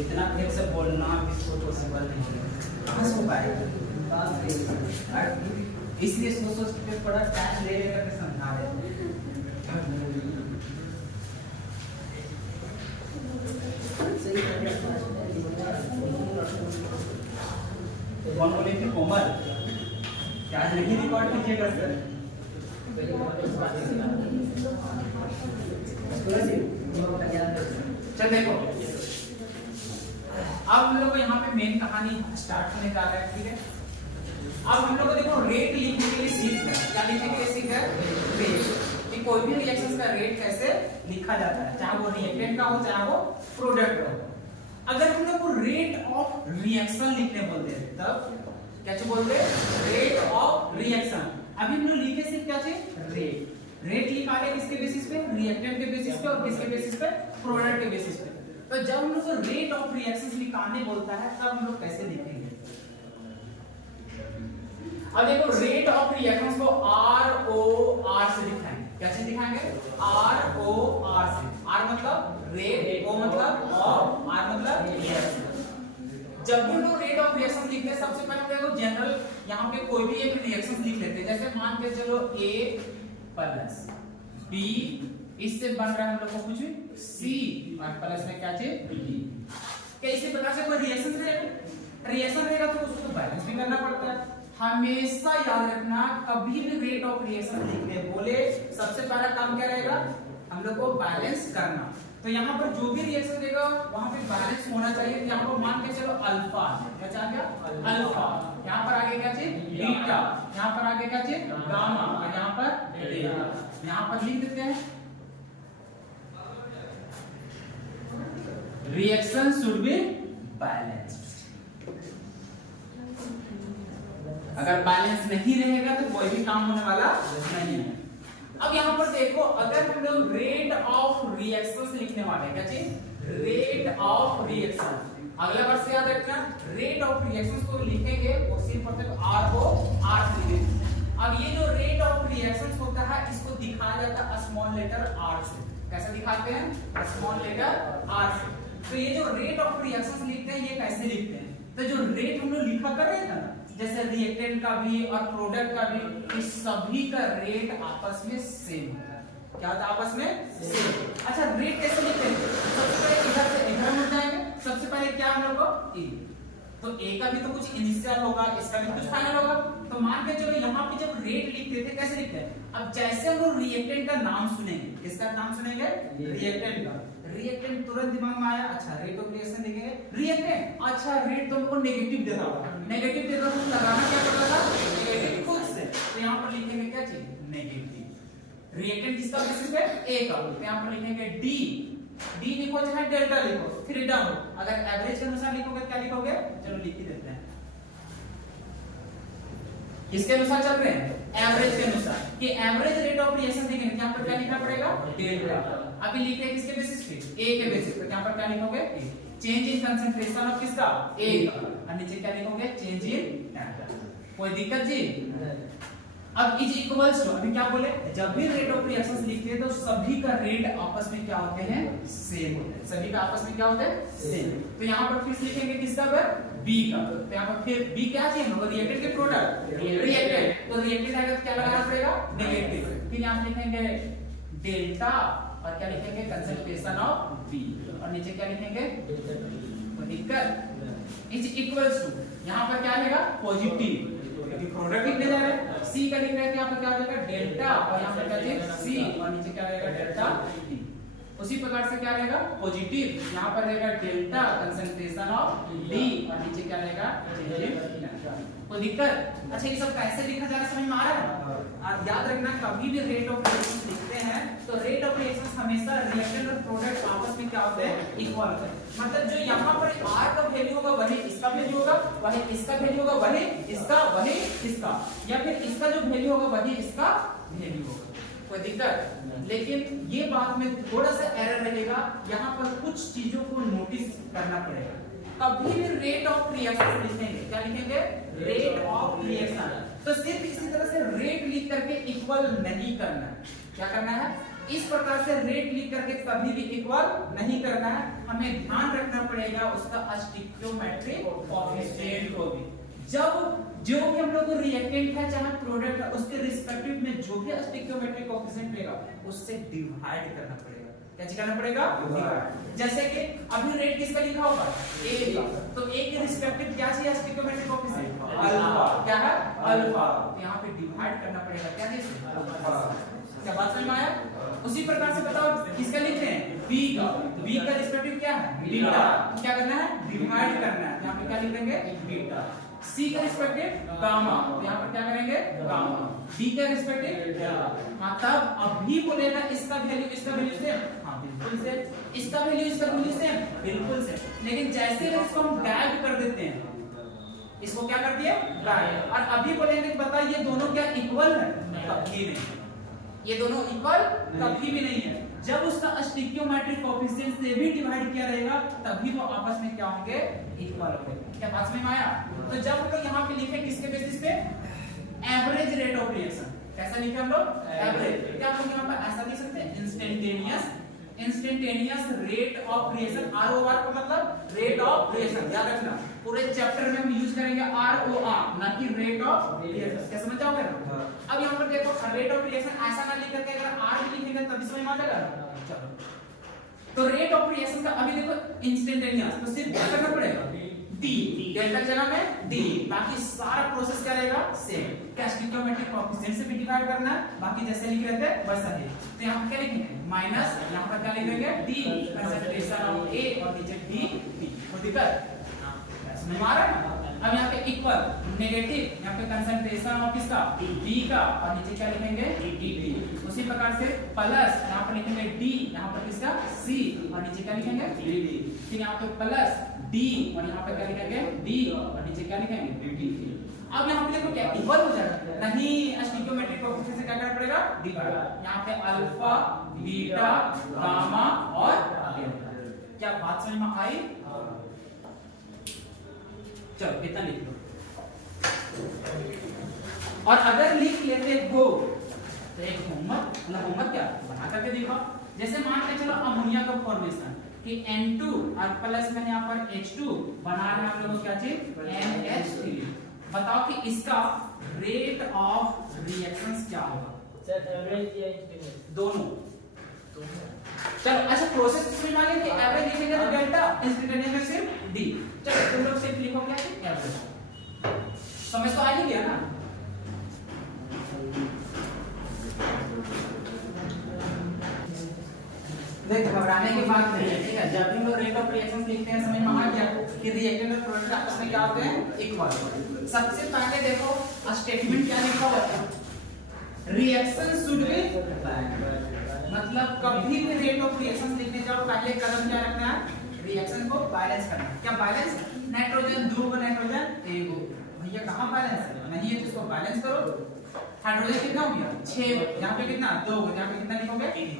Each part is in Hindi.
इतना फिर से बोलना किसको पॉसिबल नहीं है, कहाँ से हो पाएगा। इसलिए सोच सोच के थोड़ा टाइम ले लेकर के समझा रहे हैं। कौन बोले थे कोमल, क्या आज नहीं रिकॉर्ड कीजिएगा सर। चल देखो, अब हम लोग यहाँ पे मेन कहानी स्टार्ट होने जा रहा है, ठीक है। अब हम लोग को देखो रेट लिखने के लिए सीख है, क्या लिखने के लिए सीख है, रेट, कि कोई भी रिएक्शन का रेट कैसे लिखा जाता है, चाहे वो रिएक्टेंट का हो चाहे वो प्रोडक्ट का हो। अगर हम लोग को रेट ऑफ रिएक्शन लिखने बोलते हैं तब क्या बोलते हैं, रेट ऑफ रिएक्शन। अभी हम लोग लिखे सिर्फ क्या चाहिए, रेट। रेट लिखा है किसके बेसिस पे, रिएक्टेंट के बेसिस पे, और किसके बेसिस पे, प्रोडक्ट के बेसिस पे। तो जब हम लोग को रेट ऑफ रिएक्शंस निकालने बोलता है तब हम लोग कैसे लिखेंगे। अब देखो रेट ऑफ रिएक्शंस को आर ओ आर से दिखाएंगे, कैसे दिखाएंगे, आर ओ आर से। आर मतलब रेट, ओ मतलब और, आर मतलब रिएक्शन। जब भी हम लोग रेट ऑफ रिएक्शन लिखते हैं सबसे पहले देखो जनरल यहाँ पे कोई भी एक रिएक्शन लिख लेते हैं। जैसे मान के चलो A प्लस B, इससे बन रहा है हम लोग को कुछ C और प्लस में क्या चाहिए B। कैसे प्रकार से कोई रिएक्शन रहेगा तो उसको बैलेंस भी करना पड़ता है। हमेशा याद रखना कभी भी रेट ऑफ रिएक्शन लिखने बोले सबसे पहला काम क्या रहेगा, हम लोग को बैलेंस करना। तो यहाँ पर जो भी रिएक्शन देगा वहां पे बैलेंस होना चाहिए। यहाँ पर मान के चलो अल्फा, क्या चाहिए अल्फा, यहाँ पर आगे क्या चाहिए बीटा, यहाँ पर आगे क्या चाहिए गामा, और यहाँ पर डेल्टा। यहाँ पर लिख देते हैं रिएक्शन शुड बी बैलेंस्ड। अगर बैलेंस नहीं रहेगा तो कोई भी काम होने वाला नहीं है। अब यहाँ पर देखो अगर हम लोग रेट ऑफ रिएक्शंस लिखने वाले हैं, क्या चाहिए रेट ऑफ रिएक्शन। अगला वर्ड से याद रखना रेट ऑफ रिएक्शंस को लिखेंगे वो सिर्फ आर को आर से लिखेंगे। अब ये जो रेट ऑफ रिएक्शंस होता है इसको दिखाया जाता है स्मॉल लेटर आर से। कैसे दिखाते हैं, स्मॉल लेटर आर से। तो ये जो रेट ऑफ रिएक्शंस लिखते हैं ये कैसे लिखते हैं, तो जो रेट हम लोग लिखा कर रहे थे ना, जैसे रिएक्टेंट का भी और प्रोडक्ट का भी, इस सभी का रेट आपस में सेम होता है। क्या होता है आपस में सेम। अच्छा रेट कैसे लिखते हैं, सबसे पहले इधर से इधर मुड़ जाएंगे। सबसे पहले क्या हम लोग को ए, तो ए का भी तो कुछ इनिशियल होगा, इसका भी कुछ फाइनल होगा। तो मान के चलो यहाँ पे जब रेट लिखते थे कैसे लिखते हैं, अब जैसे हम लोग रिएक्टेंट का नाम सुनेंगे, किसका नाम सुनेंगे रिएक्टेंट का, रिएक्टेंट तुरंत दिमाग में आया, अच्छा रेट ऑफ रिएक्शन लिखेंगे रिएक्टेंट। अच्छा रेट तो हमको नेगेटिव देता होगा, नेगेटिव देता तो लगाना क्या पड़ता था नेगेटिव खुद से। तो यहाँ पर लिखेंगे क्या चीज नेगेटिव। रिएक्टेंट किसका बेसिस पे ए का, तो यहाँ पर लिखेंगे डी, डी लिखो चाहे डेल्टा लिखो फिर डबल। अगर एवरेज के अनुसार लिखोगे क्या लिखोगे, चलो लिख ही देते हैं। किसके अनुसार चल रहे हैं, एवरेज के अनुसार, कि एवरेज रेट ऑफ रिएक्शन देखेंगे यहाँ पर क्या लिखना पड़ेगा डेल्टा। अभी लिखे किसके बेसिस पे ए के बेसिस पे, यहाँ पर क्या लिखोगे चेंज इन कंसंट्रेशन ऑफ किसका ए का, और नीचे क्या लिखोगे चेंज इन टाइम। कोई दिक्कत जी। अब इज इक्वल्स टू, अभी क्या बोले, जब भी रेट ऑफ रिएक्शंस लिखते हैं तो सभी का रेट आपस में क्या होते हैं सेम होते हैं, सभी का आपस में क्या होता है सेम। तो यहाँ पर फिर लिखेंगे किसका पर बी का, तो यहाँ पर फिर बी क्या चाहिए हमको रिएक्टेंट के प्रोडक्ट रिएक्टेंट, तो रिएक्टेंट आएगा तो क्या लगाना पड़ेगा नेगेटिव। फिर यहाँ लिखेंगे डेल्टा और क्या लिखेंगे कंसंट्रेशन ऑफ बी, और नीचे क्या लिखेंगे कोई दिक्कत। इज इक्वल्स टू यहाँ पर क्या रहेगा पॉजिटिव, क्योंकि प्रोडक्ट लिखने जा रहे हैं। सी का लिख रहे हैं, यहाँ पर क्या हो जाएगा डेल्टा, और यहाँ पर क्या चाहिए सी, और नीचे क्या रहेगा डेल्टा टी। उसी प्रकार से क्या रहेगा पॉजिटिव, यहाँ पर रहेगा डेल्टा कंसंट्रेशन ऑफ डी, और नीचे क्या रहेगा कोई दिक्कत। अच्छा ये सब कैसे लिखा जा रहा है समझ में आ रहा है। और याद रखना कभी भी रेट ऑफ रिएक्शन लिखते हैं तो रेट ऑफ रिएक्शन हमेशा रिएक्टेंट और प्रोडक्ट आपस में क्या होते हैं इक्वल होते हैं। मतलब जो यहाँ पर R का वैल्यू होगा वही इसका वैल्यू होगा, वही इसका वैल्यू होगा वही इसका, वही इसका, या फिर इसका जो वैल्यू होगा वही इसका वैल्यू होगा। कोई दिक्कत। लेकिन ये बात में थोड़ा सा एरर रहेगा, यहाँ पर कुछ चीजों को नोटिस करना पड़ेगा। कभी भी रेट ऑफ रिएक्शन लिखेंगे क्या लिखेंगे रेट ऑफ रिएक्शन, तो सिर्फ इसी तरह से रेट लिख करके इक्वल नहीं करना है। क्या करना है इस प्रकार से रेट लिख करके कभी भी इक्वल नहीं करना है, हमें ध्यान रखना पड़ेगा उसका स्टोइकियोमेट्रिक कोएफिशिएंट को भी। जब जो भी हम लोग को रिएक्टेंट है चाहे प्रोडक्ट है उसके रिस्पेक्टिव में जो भी स्टोइकियोमेट्रिक कोएफिशिएंट लेगा उससे डिवाइड करना पड़ेगा। क्या करना पड़ेगा? जैसे कि अभी रेट किसका लिखा होगा? ए का, तो ए के रिस्पेक्टिव क्या चाहिए स्टोइकियोमेट्रिक कोएफिशिएंट? अल्फा। क्या है? अल्फा। तो यहाँ पे डिवाइड करना पड़ेगा क्या जैसे अल्फा। क्या बात समझ में आया? उसी प्रकार से बताओ किसका लिख रहे हैं? बी का, तो बी का रिस्पेक्टिव क्या है? बीटा। क्या करना है? डिवाइड करना है। यहाँ पे क्या लिख देंगे? बीटा। सी का रिस्पेक्टिव गामा, तो यहाँ पर क्या करेंगे? गामा। डी का रिस्पेक्टिव हाँ, तब अभी बोलेगा इसका वैल्यू सेम। हाँ बिल्कुल सेम। इसका वैल्यू सेम बिल्कुल सेम। लेकिन जैसे इसको हम गायब कर देते हैं, इसको क्या कर दिया? गायब। और अभी बोलेंगे बता ये दोनों क्या इक्वल है? कभी नहीं। ये दोनों इक्वल कभी भी नहीं है। जब उसका स्टोइकियोमेट्रिक कोएफिशिएंट से भी डिवाइड किया रहेगा तभी वो आपस में क्या होंगे? इक्वल होंगे। क्या बात समझ में आया? तो जब हम लोग यहाँ पे लिखे किसके बेसिस पे? Average rate of reaction. कैसा लिखे हम लोग? एवरेज। क्या हम लोग यहाँ पे ऐसा लिख सकते हैं? Instantaneous rate of reaction. ROR का मतलब रेट ऑफ रिएक्शन। याद रखना पूरे चैप्टर में हम यूज करेंगे आरओआर ना कि रेट ऑफ रिएक्शन। क्या समझ जाओगे ना? अब यहाँ पर देखो रेट ऑफ रिएक्शन ऐसा ना लिख करके अगर आर लिखेंगे तभी समझ में आ जाएगा। चलो तो रेट ऑफ रिएक्शन का अभी देखो इंस्टेंटेनियस, तो सिर्फ क्या करना पड़ेगा? डी। डेल्टा जगह में डी, बाकी सारा प्रोसेस क्या रहेगा? सेम। क्या स्टोइकियोमेट्रिक कोएफिशिएंट से भी डिवाइड करना है, बाकी जैसे लिख रहे थे वैसा ही। तो यहाँ क्या लिखेंगे? माइनस, यहाँ पर क्या लिखेंगे? डी कंसंट्रेशन ऑफ ए और नीचे डी बी। कोई दिक्कत? समझ में आ रहा है? अब यहाँ पे इक्वल नेगेटिव, यहाँ पे कंसंट्रेशन ऑफ किसका? डी का, और नीचे क्या लिखेंगे? डी। उसी प्रकार से प्लस यहाँ पर लिखेंगे डी, यहाँ पर किसका? सी, और नीचे क्या लिखेंगे? डी। फिर यहाँ पे प्लस डी और यहाँ पे क्या लिखेंगे? डी, और नीचे क्या लिखेंगे? डी। अब यहाँ पे देखो क्या इक्वल हो जाएगा? नहीं, स्टोइकियोमेट्रिक कोएफिशिएंट से क्या करना पड़ेगा? डिवाइड। यहाँ पे अल्फा, बीटा, गामा और डेल्टा। क्या बात समझ में आई? चलो इतना लिख लो। और अगर लिख लेते हो तो एक होमवर्क क्या बना करके दिखाओ। जैसे मान के चलो अमोनिया का फॉर्मेशन कि N2 और प्लस में यहाँ पर H2 बना रहे हैं हम लोग क्या चीज? NH3। बताओ कि इसका रेट ऑफ रिएक्शंस क्या होगा? सर एवरेज या इंस्टेंटेनियस? दोनों। चलो अच्छा प्रोसेस समझ में आ गया कि एवरेज लिखेंगे तो डेल्टा, इंस्टेंटेनियस में सिर्फ डी। चलो तुम लोग सिर्फ लिखो क्या है? एवरेज। समझ तो आ ही गया ना? देख घबराने की बात नहीं है, ठीक है? जब भी लोग रेट ऑफ रिएक्शंस लिखते हैं समझ में आ गया कि रिएक्टेंट और प्रोडक्ट आपस में क्या होते हैं? इक्वल। सबसे पहले देखो स्टेटमेंट क्या लिखा हुआ है? रिएक्शन शुड बी, मतलब कभी भी रेट ऑफ रिएक्शन लिखने जाओ पहले कदम क्या रखना है? रिएक्शन को बैलेंस करना। क्या बैलेंस? Nitrogen 2 nitrogen 1। भैया कहां बैलेंस है? नहीं है तो इसको बैलेंस करो। हाइड्रोजन कितना हो गया? 6। यहां पे कितना? 2। यहां पे कितना लिखोगे? 3।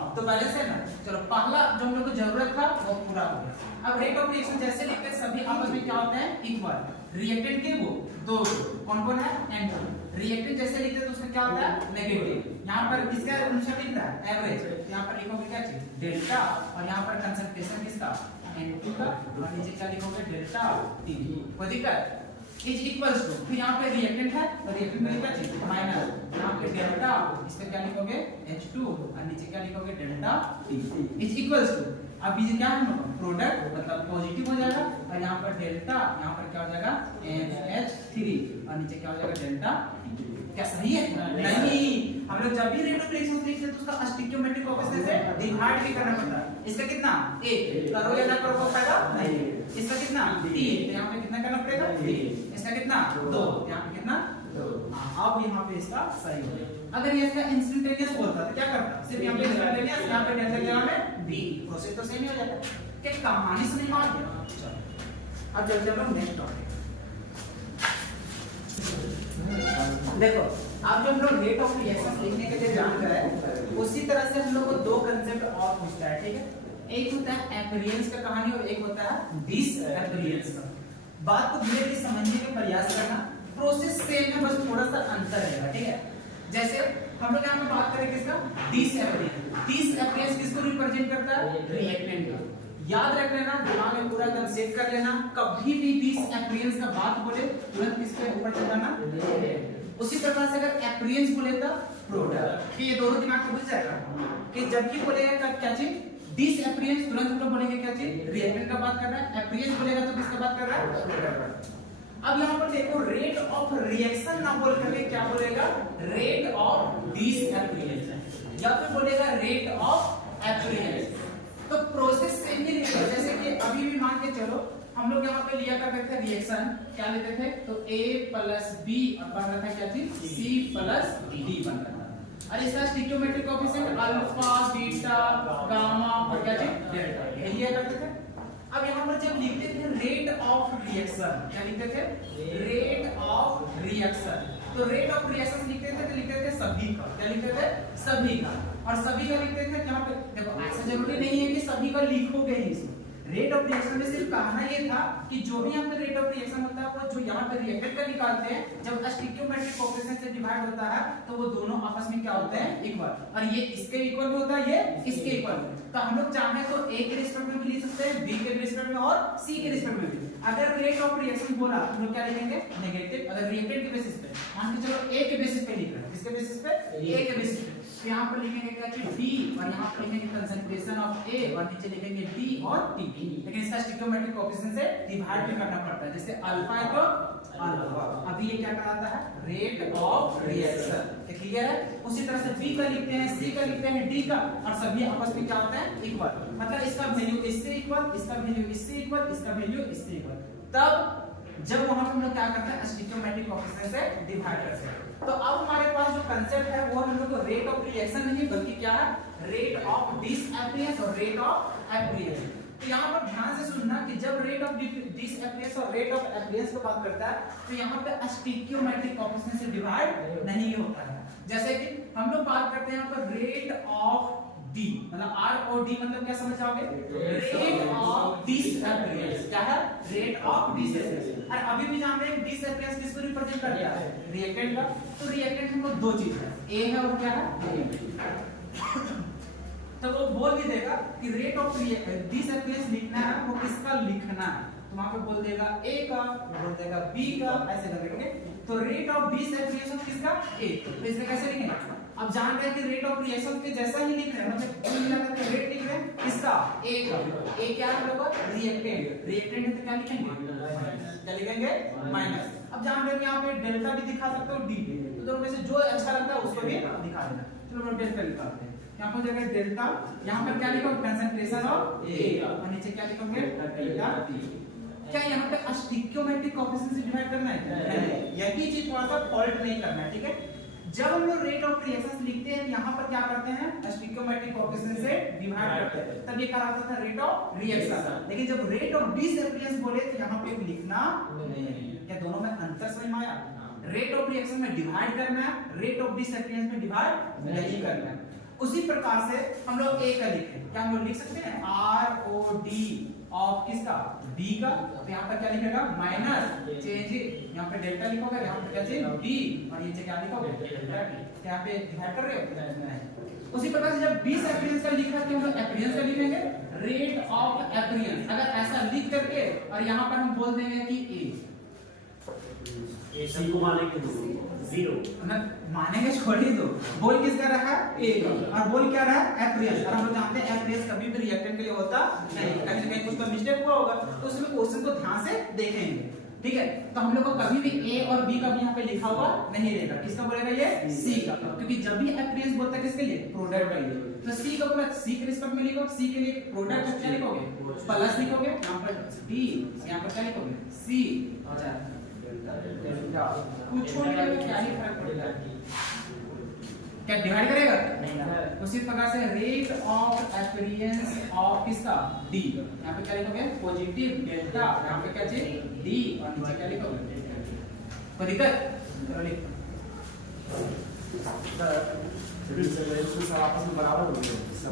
अब तो बैलेंस है ना? चलो पहला जो हम लोग को जरूरत था वो पूरा हो गया। अब रेट ऑफ रिएक्शन जैसे लिखते हैं सभी आपस में क्या होते हैं? इक्वल। रिएक्टेंट के वो 2 कौन है? N2। रिएक्टेंट जैसे लिखते हैं तो उसमें क्या होता है? नेगेटिव। यहाँ पर किसका अनुसार लिख रहा है? एवरेज। यहाँ पर लिखोगे क्या चीज? डेल्टा, और यहाँ पर कंसंट्रेशन किसका? N2 का, और नीचे क्या लिखोगे? Delta T। कोई दिक्कत? इज इक्वल्स टू, फिर यहाँ पे रिएक्टेंट है तो रिएक्टेंट में क्या चीज? माइनस, यहाँ पे डेल्टा, इस पे क्या लिखोगे? H2, और नीचे क्या लिखोगे? Delta T। Is equals to, अब ये क्या है? प्रोडक्ट मतलब पॉजिटिव हो जाएगा, और यहाँ पर डेल्टा, यहाँ पर क्या हो जाएगा? NH3, और नीचे क्या हो जाएगा? Delta T। क्या सही है? नहीं, हम लोग जब भी रेट ऑफ रिएक्शन लिखते हैं तो उसका स्टोइकियोमेट्रिक कोएफिशिएंट से डिवाइड भी करना पड़ता है। इसका कितना? 1 करो या ना करो कोई फायदा नहीं। इसका कितना? 3, तो यहाँ पे कितना करना पड़ेगा? 3। इसका कितना? 2, यहाँ पे कितना? 2। अब यहाँ पे इसका सही हो गया। अगर ये इसका इंस्टेंटेनियस बोलता तो क्या करता? सिर्फ यहाँ पे इंस्टेंटेनियस, यहाँ पे डेल्टा जगह में डी, प्रोसेस तो सेम ही हो जाता। क्या कहानी समझ में आ गया? चलो अब चलते हैं नेक्स्ट टॉपिक। देखो अब जो हम लोग रेट ऑफ रिएक्शन लिखने के लिए जान रहे हैं उसी तरह से हम लोग को 2 कांसेप्ट और पूछता है, ठीक है? एक होता है एपियरेंस का कहानी और एक होता है डिसएपियरेंस का। बात को धीरे धीरे समझने का प्रयास करना, प्रोसेस सेम है बस थोड़ा सा अंतर रहेगा, ठीक है? जैसे हम लोग यहाँ पे बात करें किसका, दिस एप्रियंस। दिस एप्रियंस किसको रिप्रेजेंट करता है, रिएक्टेंट को। याद रख लेना, दिमाग में पूरा एकदम सेट कर लेना, कभी भी दिस एप्रियंस का बात बोले तुरंत किसके ऊपर चल जाना, उसी प्रकार से अगर एप्रियंस बोले तो प्रोडक्ट। कि ये दोनों दिमाग में घुस जाएगा कि जब भी बोलेगा क्या चीज, दिस एप्रियंस, तुरंत हम लोग बोलेंगे क्या चीज, रिएक्टेंट का बात कर रहा है। एप्रियंस बोलेगा तो किसका बात कर रहा है, प्रोडक्ट। अब यहाँ पर देखो, रेट ऑफ रिएक्शन ना बोल करके क्या बोलेगा, रेट ऑफ दिस एप्रियंस, या फिर बोलेगा रेट ऑफ एप्रियंस। तो प्रोसेस सेम ही रहेगा। जैसे कि अभी भी मान के चलो, हम लोग यहाँ पे लिया करते थे रिएक्शन, क्या लेते थे, तो A प्लस B बन रहा था क्या चीज, C प्लस D बन रहा था। और इसका स्टिकियोमेट्रिक कोएफिशिएंट अल्फा, बीटा, गामा और क्या चीज, डेल्टा, ये लिया करते थे। अब यहाँ पर जब लिखते थे रेट ऑफ रिएक्शन, क्या लिखते थे, रेट ऑफ रिएक्शन। तो रेट ऑफ रिएक्शन लिखते थे तो लिखते थे सभी का, क्या लिखते थे, सभी का। और सभी का लिखते थे यहाँ पे, देखो ऐसा जरूरी नहीं है कि सभी का लिखोगे ही इसमें। रेट ऑफ रिएक्शन में सिर्फ कहना ये था कि जो भी यहाँ पे रेट ऑफ रिएक्शन होता है वो जो यहाँ पे रिएक्टेंट का निकालते हैं, जब स्टिकियोमेट्रिक कोएफिशिएंट से डिवाइड होता है तो वो दोनों आपस में क्या होते हैं, इक्वल। और ये इसके इक्वल भी होता है, ये इसके इक्वल। तो हम लोग चाहे तो A के रिस्पेक्ट में भी लिख सकते हैं, B के रिस्पेक्ट में और C के रिस्पेक्ट में भी। अगर रेट ऑफ रिएक्शन बोला हम लोग क्या लिखेंगे, नेगेटिव। अगर रिएक्टेंट के बेसिस पे, मान के चलो A के बेसिस पे लिख रहे हैं, किसके बेसिस पे, A के बेसिस पे, तो यहाँ पर लिखेंगे क्या चीज, D, और यहाँ पर लिखेंगे कंसंट्रेशन ऑफ A, और नीचे लिखेंगे D और T। लेकिन इसका स्टिकियोमेट्रिक कोएफिशिएंट से डिवाइड भी करना पड़ता है, जैसे अल्फा है तो अल्फा। अभी ये क्या कहलाता है, रेट ऑफ रिएक्शन। क्लियर है। उसी तरह से B का लिखते हैं, C का लिखते हैं, D का, और सभी आपस में क्या होते हैं, इक्वल। मतलब इसका वैल्यू इससे इक्वल, इसका वैल्यू इससे इक्वल, इसका वैल्यू इससे इक्वल। तब जब वहां पे हम लोग क्या करते हैं, स्टिकियोमेट्रिक कोएफिशिएंट से डिवाइड करते हैं। तो अब हमारे पास जो कांसेप्ट है वो हम लोग को रेट ऑफ रिएक्शन नहीं बल्कि क्या है, रेट ऑफ दिस एप्रियंस और रेट ऑफ एप्रियंस। तो यहाँ पर ध्यान से सुनना कि जब रेट ऑफ दिस एप्रियंस और रेट ऑफ एप्रियंस की बात करता है तो यहाँ पे स्टिकियोमेट्रिक कोएफिशिएंट से डिवाइड नहीं होता है। जैसे कि हम लोग बात करते हैं यहाँ पर रेट ऑफ D, मतलब R और D मतलब क्या समझ जाओगे, रेट ऑफ दिस एप्रियंस। क्या है, रेट ऑफ दिस एप्रियंस। और अभी भी जानते हैं दिस एप्रियंस किसको रिप्रेजेंट करता है, रिएक्टेंट का। तो रिएक्टेंट हम लोग दो चीज है, A है और क्या है, तो वो बोल भी देगा कि रेट ऑफ दिस एप्रियंस लिखना है, वो किसका लिखना है, तो वहां पे बोल देगा A का, बोल देगा B का, ऐसे करेंगे। तो रेट ऑफ दिस एप्रियंस किसका, A। तो इसमें कैसे लिखेंगे, अब जान रहे हैं कि रेट ऑफ रिएक्शन के जैसा ही लिख रहे हैं, मतलब कुल मिलाकर के रेट लिख रहे हैं किसका, A का। A क्या है हम लोग, रिएक्टेंट। रिएक्टेंट है तो क्या लिखेंगे, क्या लिखेंगे, माइनस। अब जान रहे हैं यहाँ पे डेल्टा भी दिखा सकते हो, D, तो दोनों में से जो अच्छा लगता है उसको भी दिखा देना। चलो हम डेल्टा निकालते हैं। यहाँ पर जगह डेल्टा, यहाँ पर क्या लिखोगे, कंसंट्रेशन ऑफ A, और नीचे क्या लिखोगे, डेल्टा T। क्या यहाँ पे स्टिकियोमेट्रिक कोएफिशिएंट से डिवाइड करना है, नहीं। यही चीज थोड़ा सा फॉल्ट नहीं करना है, ठीक है। जब हम लोग रेट ऑफ रिएक्शन लिखते हैं यहाँ पर क्या करते हैं, स्टिकियोमेट्रिक कोएफिशिएंट से डिवाइड करते हैं, तब ये कहलाता था रेट ऑफ रिएक्शन। लेकिन जब रेट ऑफ दिस एप्रियंस बोले तो यहाँ पे लिखना नहीं। क्या दोनों में अंतर समझ में आया, रेट ऑफ रिएक्शन में डिवाइड करना है, रेट ऑफ दिस एप्रियंस में डिवाइड नहीं करना है। उसी प्रकार से हम लोग A का लिखें, क्या हम लोग लिख सकते हैं, ROD ऑफ किसका, B का। तो यहाँ पर क्या लिखेगा, माइनस चेंज, यहाँ पे डेल्टा लिखोगे, यहाँ पे क्या चेंज D, और नीचे क्या लिखोगे, डेल्टा T। क्या पे डिवाइड कर रहे हो, उसी प्रकार से जब दिस एप्रियंस का लिखा तो हम लोग एप्रियंस का लिखेंगे, रेट ऑफ एप्रियंस। अगर ऐसा लिख करके और यहाँ पर हम बोल देंगे कि A, सबको मानेंगे जीरो, मानेंगे छोड़ दो, बोल किसका रहा है, A का, और बोल क्या रहा है, एप्रियंस। और हम लोग जानते हैं एप्रियंस कभी भी रिएक्टेंट के लिए होता नहीं, कहीं ना कहीं कुछ तो मिस्टेक हुआ होगा, तो उसमें क्वेश्चन को ध्यान से देखेंगे, ठीक है। तो हम लोग को कभी भी A और B का भी यहाँ पे लिखा हुआ नहीं रहेगा, किसका बोलेगा ये, C का, क्योंकि जब भी एप्रियंस बोलता है किसके लिए, प्रोडक्ट के लिए। तो C का बोला C के रिस्पेक्ट में लिखो, C के लिए प्रोडक्ट क्या लिखोगे, प्लस लिखोगे, यहाँ पर D, यहाँ पर क्या लिखोगे, C, कुछ छोड़ देगा, क्या ही फर्क पड़ेगा, क्या डिवाइड करेगा, नहीं। उसी प्रकार से रेट ऑफ एप्रियंस ऑफ किसका, D, यहाँ पे क्या लिखोगे, पॉजिटिव डेल्टा, यहाँ पे क्या चाहिए, D, और नीचे क्या लिखोगे, कोई दिक्कत, चलो लिख।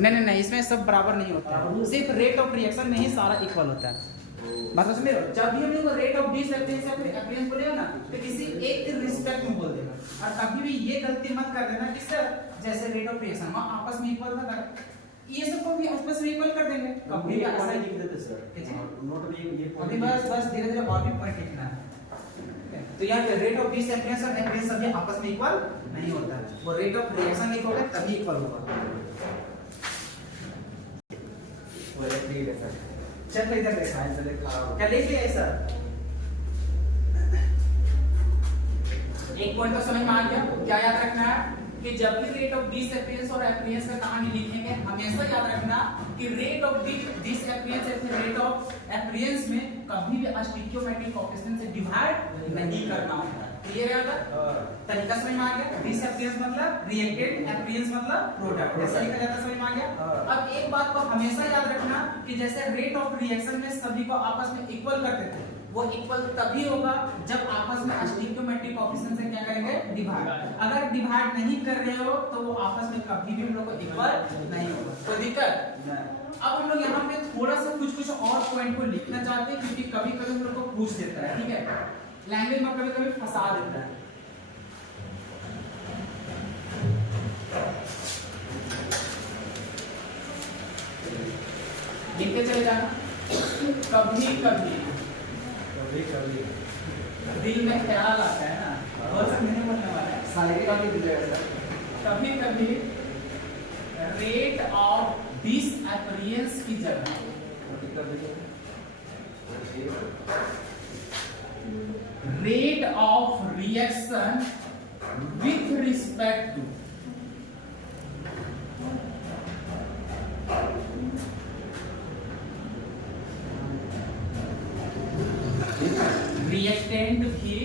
नहीं, इसमें सब बराबर नहीं होता है, सिर्फ रेट ऑफ रिएक्शन में ही सारा इक्वल होता है। बात समझ रहे हो, जब भी हम लोग रेट ऑफ दिस एप्रियंस बोलेगा ना तो किसी एक के रिस्पेक्ट में बोल देगा, और कभी भी ये गलती मत कर देना कि सर जैसे रेट ऑफ रिएक्शन हम आपस में इक्वल कर, ये सबको भी आपस में इक्वल कर देंगे। कभी भी ऐसा लिख देते सर, नोट में ये अभी बस धीरे धीरे और भी पॉइंट लिखना है। तो यहाँ रेट ऑफ दिस एप्रियंस और एप्रियंस सभी आपस में इक्वल नहीं होता, वो रेट ऑफ रिएक्शन लिखोगे तभी इक्वल होगा। वो ठीक है सर। चल इधर देखा है, इधर देखा क्या लिख लिया है सर? एक पॉइंट तो समझ में आ गया। क्या याद रखना है कि जब भी रेट ऑफ दिस एप्रियंस और एप्रियंस का कहानी लिखेंगे हमेशा याद रखना कि rate of disappearance rate of appearance में कभी भी स्टोइकियोमेट्रिक कोएफिशिएंट से डिवाइड नहीं करना होता है। क्लियर है? तरीका समझ में आ गया? दिस एप्रियंस मतलब रिएक्टेंट, एप्रियंस मतलब प्रोडक्ट, ऐसा लिखा जाता है। समझ में आ गया? अब एक बात को हमेशा याद रखना कि जैसे रेट ऑफ रिएक्शन में सभी को आपस में इक्वल कर देते हैं, वो इक्वल तभी होगा जब आपस में स्टोइकियोमेट्रिक कोएफिशिएंट से क्या करेंगे? डिवाइड। अगर डिवाइड नहीं कर रहे हो तो वो आपस में कभी भी हम लोग को इक्वल नहीं होगा। कोई दिक्कत? अब हम लोग यहाँ पे थोड़ा सा कुछ और पॉइंट को लिखना चाहते हैं क्योंकि कभी कभी हम लोग को पूछ देता है, ठीक है, लैंग्वेज में कभी कभी फंसा देता है। लिखते चले जाना। कभी कभी दिल में ख्याल आता है ना, और सब नहीं बोलने वाला है, सारे का भी दिखेगा सर। कभी कभी रेट ऑफ दिस एप्रियंस की जगह rate of reaction with respect to reactant भी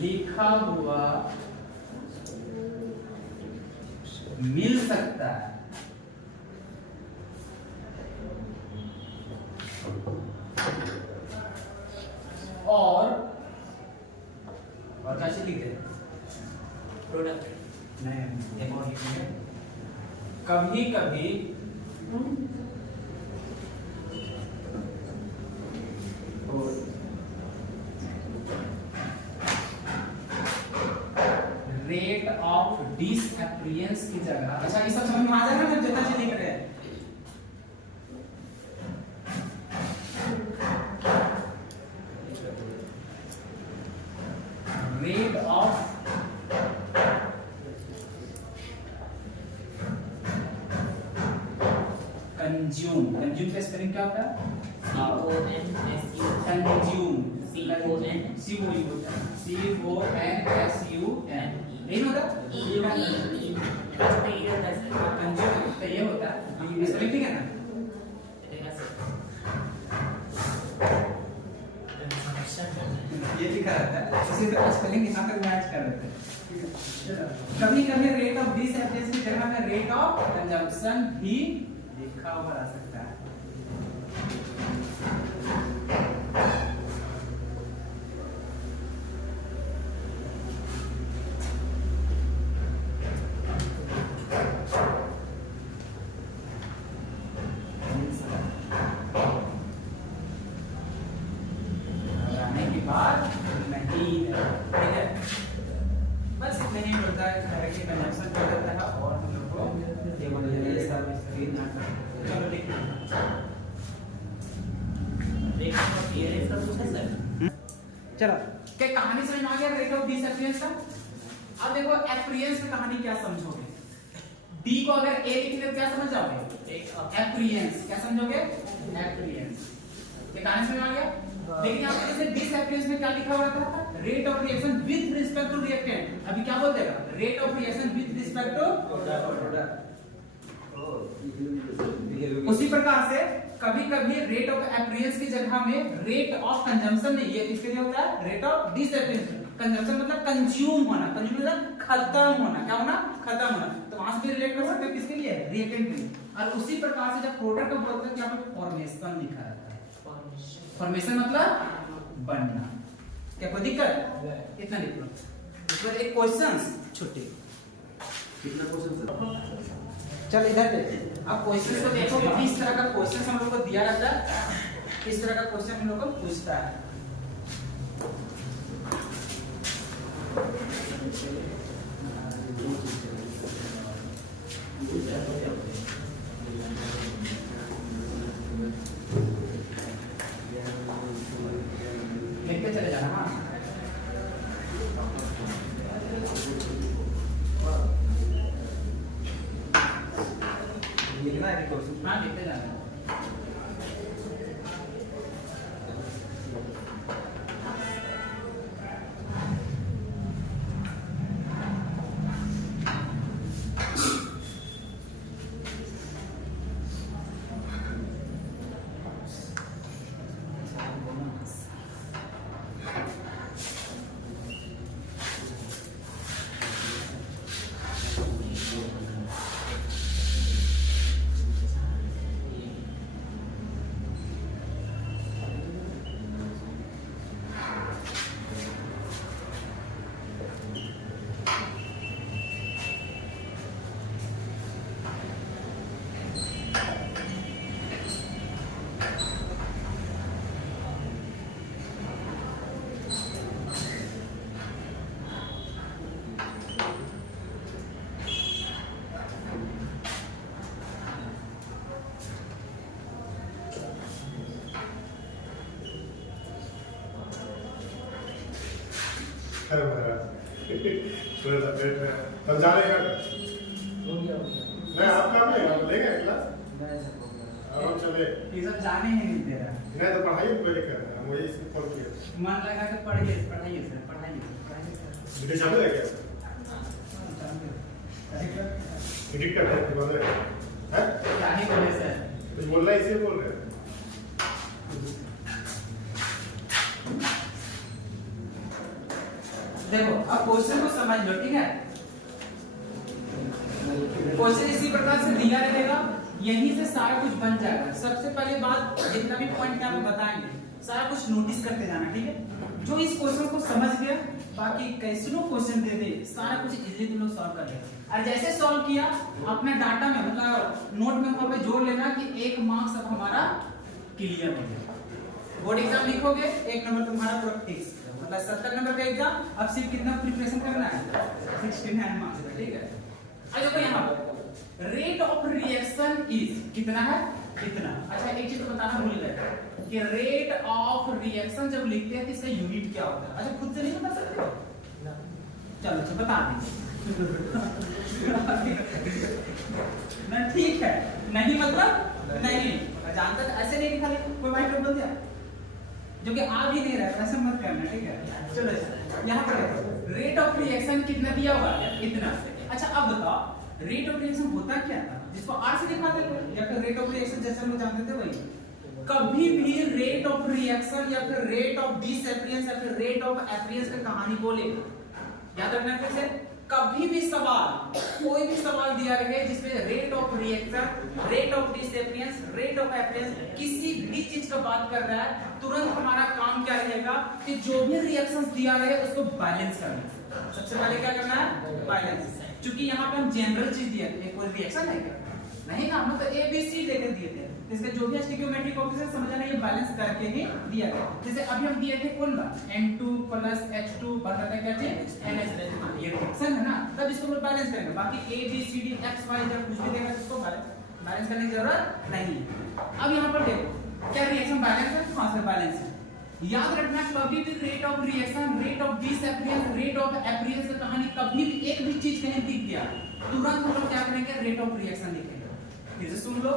लिखा हुआ मिल सकता है। और कैसे लिख दे? प्रोडक्ट नहीं, कभी कभी रेट ऑफ दिस एप्रियंस की जगह, अच्छा ये सब समझ में आ जाएगा ना जितना चीज लिख रहे हैं। रेट ऑफ कंज्यूम, कंज्यूम का स्पेलिंग क्या होता है? कंज्यूम, CONSUN नहीं होता? कंज्यूम तो ये होता है, स्पेलिंग ठीक है ना? ये लिखा रहता है, इसी तरह स्पेलिंग यहाँ तक मैच कर देते हैं। कभी कभी रेट ऑफ दिस एप्रियंस की जगह में रेट ऑफ कंजम्पशन भी लिखा हुआ रह सकता है। चलो क्या कहानी समझ में आ गया रेट ऑफ दिस एप्रियंस का? अब देखो एप्रियंस में कहानी क्या समझोगे? डी को अगर ए लिख दे क्या समझ जाओगे? एप्रियंस। क्या समझोगे? एप्रियंस। ये कहानी समझ में आ गया? लेकिन यहाँ पे जैसे दिस एप्रियंस में क्या लिखा हुआ था? Rate of reaction with respect to reactant. अभी क्या बोल देगा? Rate of reaction with respect to product. उसी प्रकार से कभी कभी रेट ऑफ एप्रियंस की जगह में रेट ऑफ कंजम्पशन में ये किसके लिए होता है? Rate of disappearance. Consumption मतलब कंज्यूम होना, कंज्यूम मतलब खत्म होना। क्या होना? खत्म होना। तो वहां से भी रिलेट कर सकते हैं किसके लिए? रिएक्टेंट के लिए। और उसी प्रकार से जब प्रोडक्ट का बोलते हैं यहाँ पे फॉर्मेशन लिखा रहता है। फॉर्मेशन मतलब बनना। क्या कोई दिक्कत? इतना लिख लो। इसके बाद एक क्वेश्चंस छुट्टी। कितना क्वेश्चन? चल इधर देख। अब क्वेश्चन को देखो कि किस तरह का क्वेश्चन हम लोग को दिया रहता है, किस तरह का क्वेश्चन हम लोग को पूछता है। लिखते चले जाना। हाँ लिखना है क्वेश्चन। हाँ लिखते जाना। अरे महाराज थोड़ा सा पेट में तब जा रहे हैं हो गया हो गया। नहीं आपका भी है, आप ले गए क्लास नहीं सर हो गया। अब हम चले ये सब जाने ही नहीं दे रहा। नहीं तो पढ़ाई पहले कर रहे हैं हम वही से कॉल किया मन लगा के पढ़िए पढ़ाइए सर पढ़ाइए सर। वीडियो चालू है क्या एडिट कर रहे हैं बोल रहे हैं क्या ही बोले सर। कुछ बोल रहा है इसे बोल रहे हैं देखो अब क्वेश्चन को समझ लो ठीक है। क्वेश्चन इसी प्रकार से दिया रहेगा, यहीं से सारा कुछ बन जाएगा। सबसे पहली बात जितना भी पॉइंट आप बताएंगे सारा कुछ नोटिस करते जाना ठीक है। जो इस क्वेश्चन को समझ गया बाकी कैसनो क्वेश्चन दे दे सारा कुछ इजीली तुम लोग सॉल्व कर लेंगे। और जैसे सॉल्व किया अपने डाटा में मतलब नोट में वहां पे जोड़ लेना कि 1 मार्क्स अब हमारा क्लियर हो गया। बोर्ड एग्जाम लिखोगे 1 नंबर तुम्हारा पूरा फिक्स, मतलब 70 नंबर का एग्जाम। अब सिर्फ कितना प्रिपरेशन करना है 69 मार्क्स का ठीक है। अब देखो यहाँ पर रेट ऑफ रिएक्शन इज कितना है कितना। अच्छा एक चीज बताना भूल गए कि रेट ऑफ रिएक्शन जब लिखते हैं तो इसका यूनिट क्या होता है। अच्छा खुद से नहीं बता सकते हो चलो अच्छा बता दीजिए ना ठीक है। नहीं मतलब नहीं जानता तो ऐसे नहीं लिखा कोई वाइट बोल दिया जो कि आ भी नहीं रहा है ऐसा मत करना ठीक है। चलो यहाँ पर रेट ऑफ रिएक्शन कितना दिया हुआ है इतना से। अच्छा अब बताओ रेट ऑफ रिएक्शन होता क्या था जिसको आर से दिखाते थे या फिर रेट ऑफ रिएक्शन जैसे हम जानते थे वही। कभी भी रेट ऑफ रिएक्शन या फिर रेट ऑफ डिसएपीरेंस या फिर रेट ऑफ एपीरेंस की कहानी बोले याद रखना कैसे। कभी भी सवाल कोई भी सवाल दिया रहे जिसमें rate of reaction rate of disappearance rate of appearance किसी भी चीज का बात कर रहा है तुरंत हमारा काम क्या रहेगा कि जो भी रिएक्शंस दिया रहे उसको बैलेंस करना। सबसे पहले क्या करना है बैलेंस। क्योंकि यहाँ पे हम जनरल चीज दिया कोई रिएक्शन है क्या नहीं ना हम तो ए बी सी लेकर दिए थे इसके जो भी स्टोइकियोमेट्रिक कोएफिशिएंट समझना ये बैलेंस करके ही दिया गया। जैसे अभी हम दिए थे कौन बात N2 + H2 बराबर क्या चीज NH। ये रिएक्शन है ना तब इसको हम बैलेंस करेंगे। बाकी A B C D X Y जब कुछ भी देगा इसको बैलेंस करने की जरूरत नहीं है। अब यहाँ पर देखो क्या रिएक्शन बैलेंस है कहां से बैलेंस है। याद रखना कभी भी rate of reaction rate of disappearance rate of appearance की कहानी कभी भी एक भी चीज कहीं दिख गया तुरंत हम लोग क्या करेंगे रेट ऑफ रिएक्शन लिखेंगे। फिर से सुन लो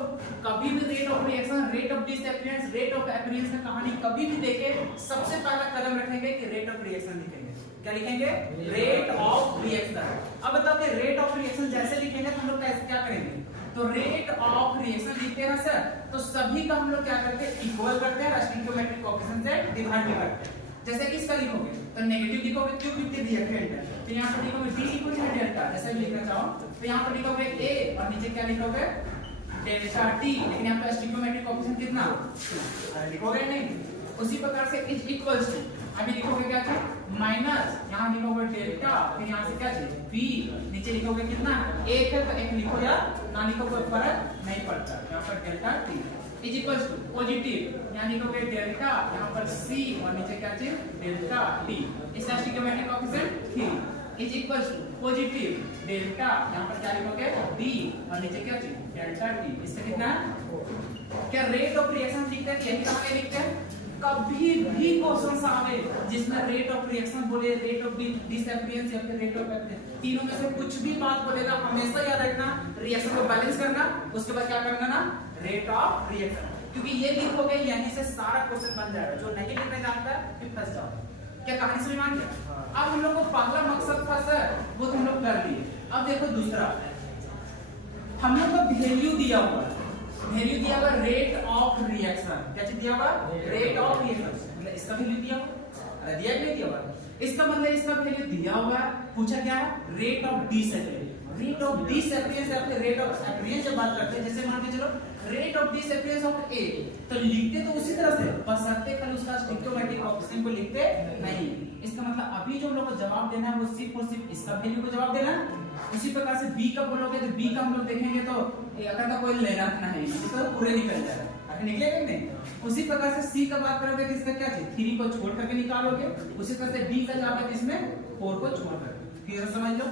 कभी भी rate of reaction rate of disappearance rate of appearance की कहानी कभी भी देखे सबसे पहला कदम रखेंगे कि रेट ऑफ रिएक्शन लिखेंगे। क्या लिखेंगे रेट ऑफ रिएक्शन। अब बताओ कि रेट ऑफ रिएक्शन जैसे लिखेंगे तो हम लोग कैसे क्या करेंगे तो रेट ऑफ रिएक्शन लिखते हैं सर तो सभी का हम लोग क्या करते हैं इक्वल करते हैं स्टोइकियोमेट्रिक कोएफिशिएंट से डिवाइड भी करते हैं। जैसे कि इसका लिखोगे तो नेगेटिव लिखोगे क्यों क्योंकि रिएक्टेंट है तो यहाँ पर लिखोगे डी इक्वल टू डेल्टा जैसे लिखना चाहो तो यहाँ पर लिखोगे ए और नीचे क्या लिखोगे डेल्टा टी। लेकिन यहाँ पर स्टोइकियोमेट्रिक कोएफिशिएंट कितना लिखोगे नहीं। उसी प्रकार से इज इक्वल्स टू अभी लिखोगे क्या चीज माइनस यहाँ लिखोगे डेल्टा फिर यहाँ से क्या चीज बी नीचे लिखोगे कितना एक है तो एक लिखो या ना लिखो कोई फर्क नहीं पड़ता। यहाँ पर delta T is equals to positive यहाँ लिखोगे डेल्टा यहाँ पर सी और नीचे क्या चीज डेल्टा टी। इसका stoichiometric coefficient 3 is equal to positive delta, यहाँ पर क्या लिखोगे डी और नीचे क्या चाहिए डेल्टा टी। इसका कितना है क्या रेट ऑफ रिएक्शन लिखते हैं, यही कहां लिखते हैं। कभी भी क्वेश्चन आवे जिसमें रेट ऑफ रिएक्शन बोले, रेट ऑफ डिसएपियरेंस या फिर रेट ऑफ एपियरेंस, तीनों में से कुछ भी बात बोलेगा हमेशा याद रखना रिएक्शन को बैलेंस करना, उसके बाद क्या करना ना रेट ऑफ रिएक्शन, क्योंकि ये लिखोगे यहीं से सारा क्वेश्चन बन जाएगा। जो नहीं लिखने जानता है फिर फंस जाओ। क्या कहानी समझ में आ गया? अब हम लोग को पहला मकसद था सर वो तो हम लोग कर लिए। अब देखो दूसरा, हम लोग को वैल्यू दिया हुआ, वैल्यू दिया हुआ रेट ऑफ रिएक्शन, क्या चीज दिया हुआ रेट ऑफ रिएक्शन, मतलब इसका वैल्यू दिया हुआ, अरे दिया कि नहीं दिया हुआ, इसका मतलब इसका वैल्यू दिया हुआ है। पूछा क्या है rate of disappearance, rate of डिसएपियरेंस या फिर रेट ऑफ एपियरेंस जब बात करते हैं, जैसे मान के चलो रेट ऑफ डिसएपियरेंस ऑफ ए, तो लिखते तो उसी तरह से बशर्ते खाली उसका स्टोइकोमेट्रिक कोएफिशिएंट को लिखते नहीं। इसका मतलब अभी जो हम लोग को जवाब देना है वो सिर्फ और सिर्फ इसका वैल्यू को जवाब देना है। उसी प्रकार से बी का बोलोगे तो बी का हम लोग देखेंगे तो अगर का कोई लेना ना है, इसको पूरे निकल जाएगा, अगर निकलेगा नहीं। उसी प्रकार से सी का बात करोगे तो इसका क्या चाहिए 3 को छोड़ करके निकालोगे, उसी तरह से डी का जवाब है इसमें 4 को छोड़ करके। क्लियर समझ लो।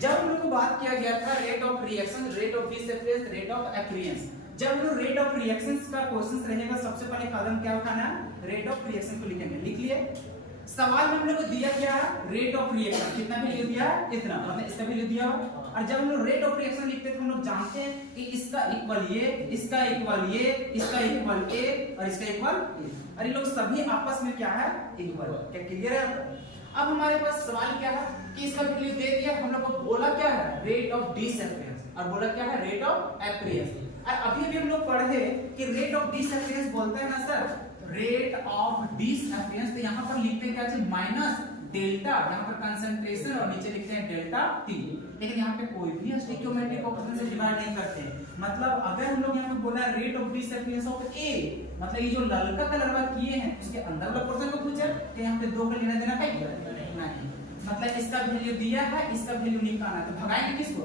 जब हम लोग को बात किया गया था rate of reaction, rate of disappearance, rate of appearance, जब हम लोग रेट ऑफ रिएक्शंस का क्वेश्चन रहेगा सबसे पहले कदम क्या उठाना है रेट ऑफ रिएक्शन को लिखेंगे। लिख लिए। सवाल में हम लोग को दिया क्या है रेट ऑफ रिएक्शन, कितना वैल्यू दिया है इतना, मतलब इसका वैल्यू दिया है। और जब हम लोग रेट ऑफ रिएक्शन लिखते हैं तो हम लोग जानते हैं कि इसका इक्वल ये, इसका इक्वल ये, इसका इक्वल ए और इसका इक्वल ए, और ये लोग सभी आपस में क्या है इक्वल। क्या क्लियर है? अब हमारे पास सवाल क्या है कि इसका वैल्यू दे दिया, हम लोग को बोला क्या है रेट ऑफ डिसएपियरेंस और बोला क्या है रेट ऑफ एपियरेंस। और अभी हम लोग पढ़े कि रेट ऑफ डिसएपियरेंस बोलते हैं ना सर रेट ऑफ डिसएपियरेंस, तो यहाँ पर लिखते हैं क्या चीज माइनस डेल्टा, यहाँ पर कंसंट्रेशन और नीचे लिखते हैं डेल्टा टी। लेकिन यहाँ पे कोई भी स्टोइकियोमेट्रिक कोएफिशिएंट से डिवाइड नहीं करते हैं। मतलब अगर हम लोग यहाँ पे बोला है रेट ऑफ डिसएपियरेंस ऑफ ए, मतलब ये जो ललका कलर वाला किए हैं उसके अंदर वाला पोर्शन को पूछा तो यहाँ पे 2 का लेना देना है नहीं, मतलब इसका वैल्यू दिया है, इसका वैल्यू निकालना है, तो भगाएंगे किसको,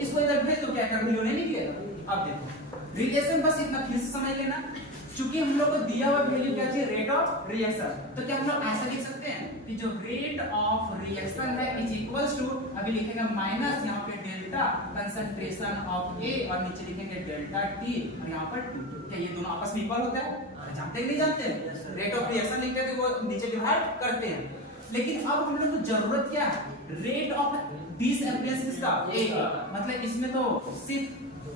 इसको इधर भेज दो, क्या कर वैल्यू नहीं निकलेगा। अब देखो रिलेशन बस इतना फिर से समझ लेना, चूंकि हम लोग को दिया हुआ वैल्यू क्या चाहिए रेट ऑफ रिएक्शन, तो क्या हम लोग ऐसा लिख सकते हैं कि जो रेट ऑफ रिएक्शन है इज इक्वल्स टू, अभी लिखेंगे माइनस यहाँ पे डेल्टा कंसंट्रेशन ऑफ ए और नीचे लिखेंगे डेल्टा टी और यहाँ पर 2। क्या ये दोनों आपस में इक्वल होता है? जानते नहीं जानते? रेट ऑफ रिएक्शन लिखते हैं तो वो नीचे डिवाइड करते हैं। लेकिन अब हम लोग को जरूरत क्या है रेट ऑफ डिसएपियरेंस किसका ए का, मतलब इसमें तो सिर्फ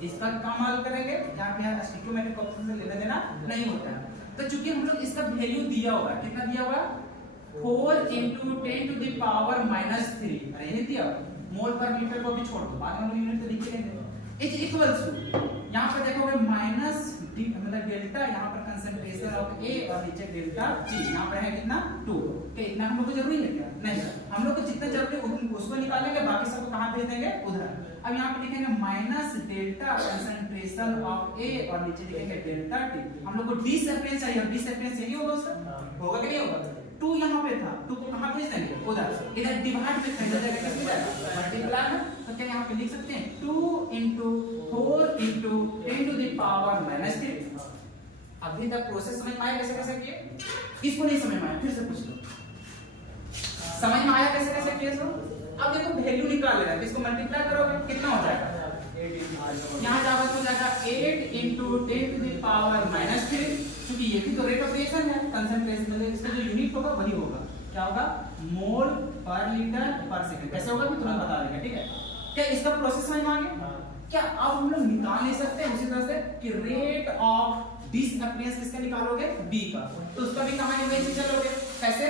इसका काम हल करेंगे, यहाँ पे स्टोइकियोमेट्रिक कोएफिशिएंट से लेना देना नहीं होता है। तो चूंकि हम लोग इसका वैल्यू दिया हुआ है, कितना दिया हुआ है 4 × 10⁻³ अरे ये दिया मोल पर मीटर को भी छोड़ दो, बाद में यूनिट तो लिख लेंगे। इज इक्वल्स टू यहाँ पर देखोगे माइनस मतलब डेल्टा, यहाँ पर कंसंट्रेशन ऑफ ए और नीचे डेल्टा टी, यहाँ पर है कितना 2। क्या इतना हम लोग को जरूरी है क्या? नहीं, हम लोग को जितना जरूरी है उसको निकालेंगे, बाकी सबको कहाँ भेज देंगे उधर। अब यहाँ पे लिखेंगे minus delta concentration of A और नीचे लिखेंगे डेल्टा टी। हम लोग को डिसएपियरेंस चाहिए और डिसएपियरेंस यही होगा उसका, होगा कि नहीं होगा? 2 यहाँ पे था, 2 को कहाँ भेज देंगे उधर, इधर डिवाइड में कर देंगे, किसमें जाएगा मल्टीप्लाई में। तो क्या यहाँ पे लिख सकते हैं 2 × 4 × 10⁻³ अभी तक प्रोसेस समझ में आया कैसे कैसे किए? इसको नहीं समझ में आया फिर से पूछ लो, समझ में आया कैसे कैसे किए इसको? अब देखो वैल्यू निकाल लेना, इसको मल्टीप्लाई करोगे कितना हो जाएगा, यहाँ जाकर हो जाएगा 8 × 10⁻³ क्योंकि ये भी तो रेट ऑफ रिएक्शन है, कंसंट्रेशन मतलब इसका जो यूनिट होगा वही होगा, क्या होगा मोल पर लीटर पर सेकंड। कैसे होगा मैं तुरंत बता देगा, ठीक है? क्या इसका प्रोसेस समझ में आ गया? क्या अब हम लोग निकाल नहीं सकते हैं उसी तरह से कि रेट ऑफ डिसएपियरेंस किसका निकालोगे बी का, तो उसका भी कहानी वही चलोगे कैसे?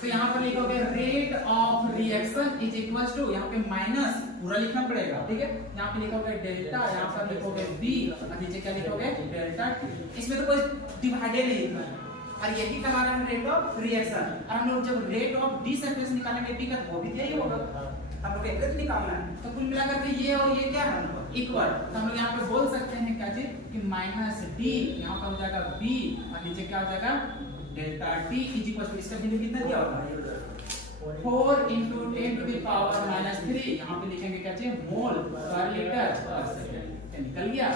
तो यहाँ पर लिखोगे rate of reaction is equals to, यहाँ पे माइनस पूरा लिखना पड़ेगा, ठीक है? यहाँ पे लिखोगे डेल्टा, यहाँ पर लिखोगे बी और नीचे क्या लिखोगे डेल्टा टी। इसमें तो कोई डिवाइडर नहीं है और यही कहा रहा है रेट ऑफ रिएक्शन। और हम लोग जब रेट ऑफ डिसएपियरेंस निकालेंगे बी का तो वो भी यही होगा, हम लोग एक निकालना है। तो कुल मिलाकर के ये और ये क्या है इक्वल, तो हम लोग यहाँ पे बोल सकते हैं क्या चीज कि माइनस डी यहाँ पर हो जाएगा बी और नीचे क्या हो जाएगा delta T is equal to, इसका वैल्यू कितना दिया होगा 4 × 10⁻³ यहाँ पे लिखेंगे क्या चाहिए मोल पर लीटर पर सेकंड। निकल गया